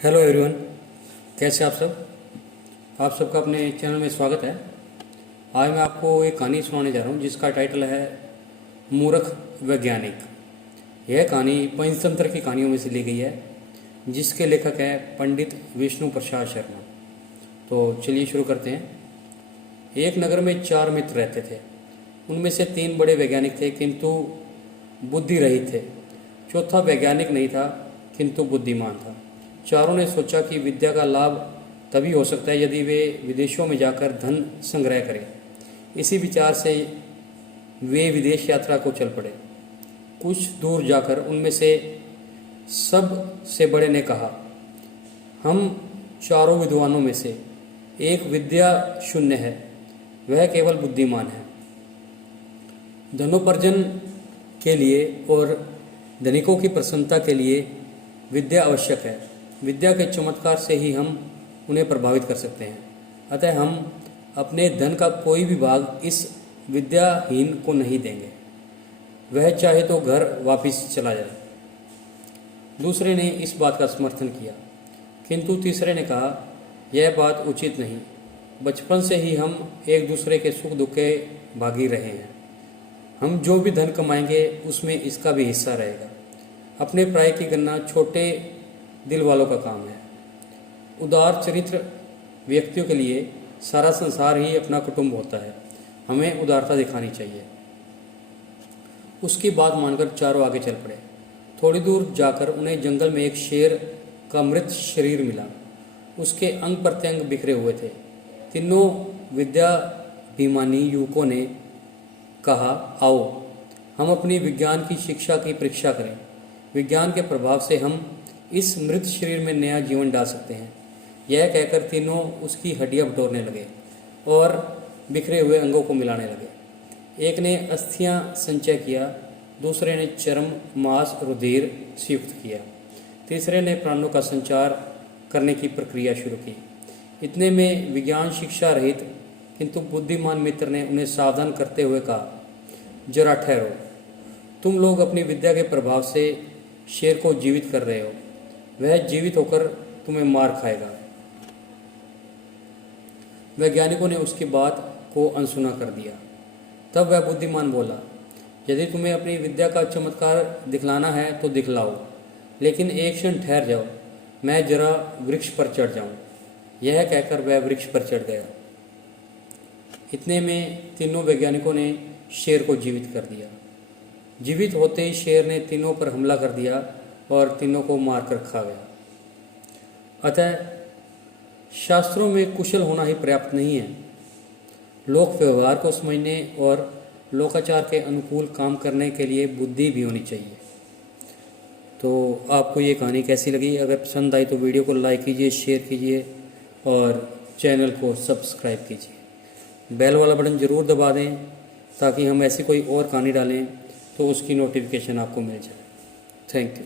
Hello everyone, कैसे आप सब। आप सबका अपने चैनल में स्वागत है। आज मैं आपको एक कहानी सुनाने जा रहा हूँ जिसका टाइटल है मूर्ख वैज्ञानिक। यह कहानी पंचतंत्र की कहानियों में से ली गई है जिसके लेखक हैं पंडित विष्णु प्रसाद शर्मा। तो चलिए शुरू करते हैं। एक नगर में 4 मित्र रहते थे। उनमें से 3 बड़े वैज्ञानिक थे किंतु बुद्धि रहित थे। चौथा वैज्ञानिक नहीं था किंतु बुद्धिमान था। चारों ने सोचा कि विद्या का लाभ तभी हो सकता है यदि वे विदेशों में जाकर धन संग्रह करें। इसी विचार से वे विदेश यात्रा को चल पड़े। कुछ दूर जाकर उनमें से सबसे बड़े ने कहा, हम चारों विद्वानों में से एक विद्या शून्य है, वह केवल बुद्धिमान है। धनोपार्जन के लिए और धनिकों की प्रसन्नता के लिए विद्या आवश्यक है। विद्या के चमत्कार से ही हम उन्हें प्रभावित कर सकते हैं। अतः हम अपने धन का कोई भी भाग इस विद्याहीन को नहीं देंगे, वह चाहे तो घर वापस चला जाए। दूसरे ने इस बात का समर्थन किया किंतु तीसरे ने कहा, यह बात उचित नहीं। बचपन से ही हम एक दूसरे के सुख दुख के भागी रहे हैं। हम जो भी धन कमाएंगे उसमें इसका भी हिस्सा रहेगा। अपने प्राय की गणना छोटे दिल वालों का काम है। उदार चरित्र व्यक्तियों के लिए सारा संसार ही अपना कुटुंब होता है। हमें उदारता दिखानी चाहिए। उसकी बात मानकर चारों आगे चल पड़े। थोड़ी दूर जाकर उन्हें जंगल में एक शेर का मृत शरीर मिला। उसके अंग प्रत्यंग बिखरे हुए थे। तीनों विद्याभिमानी युवकों ने कहा, आओ हम अपनी विज्ञान की शिक्षा की परीक्षा करें। विज्ञान के प्रभाव से हम इस मृत शरीर में नया जीवन डाल सकते हैं। यह कहकर तीनों उसकी हड्डियां बटोरने लगे और बिखरे हुए अंगों को मिलाने लगे। एक ने अस्थियां संचय किया, दूसरे ने चर्म मांस रुधिर संयुक्त किया, तीसरे ने प्राणों का संचार करने की प्रक्रिया शुरू की। इतने में विज्ञान शिक्षा रहित किंतु बुद्धिमान मित्र ने उन्हें सावधान करते हुए कहा, जरा ठहरो। तुम लोग अपनी विद्या के प्रभाव से शेर को जीवित कर रहे हो। वह जीवित होकर तुम्हें मार खाएगा। वैज्ञानिकों ने उसकी बात को अनसुना कर दिया। तब वह बुद्धिमान बोला, यदि तुम्हें अपनी विद्या का चमत्कार दिखलाना है तो दिखलाओ, लेकिन एक क्षण ठहर जाओ, मैं जरा वृक्ष पर चढ़ जाऊं। यह कहकर वह वृक्ष पर चढ़ गया। इतने में तीनों वैज्ञानिकों ने शेर को जीवित कर दिया। जीवित होते ही शेर ने तीनों पर हमला कर दिया और तीनों को मारकर खा गया। अतः शास्त्रों में कुशल होना ही पर्याप्त नहीं है। लोक व्यवहार को समझने और लोकाचार के अनुकूल काम करने के लिए बुद्धि भी होनी चाहिए। तो आपको ये कहानी कैसी लगी? अगर पसंद आई तो वीडियो को लाइक कीजिए, शेयर कीजिए और चैनल को सब्सक्राइब कीजिए। बेल वाला बटन ज़रूर दबा दें ताकि हम ऐसी कोई और कहानी डालें तो उसकी नोटिफिकेशन आपको मिल जाए। Thank you.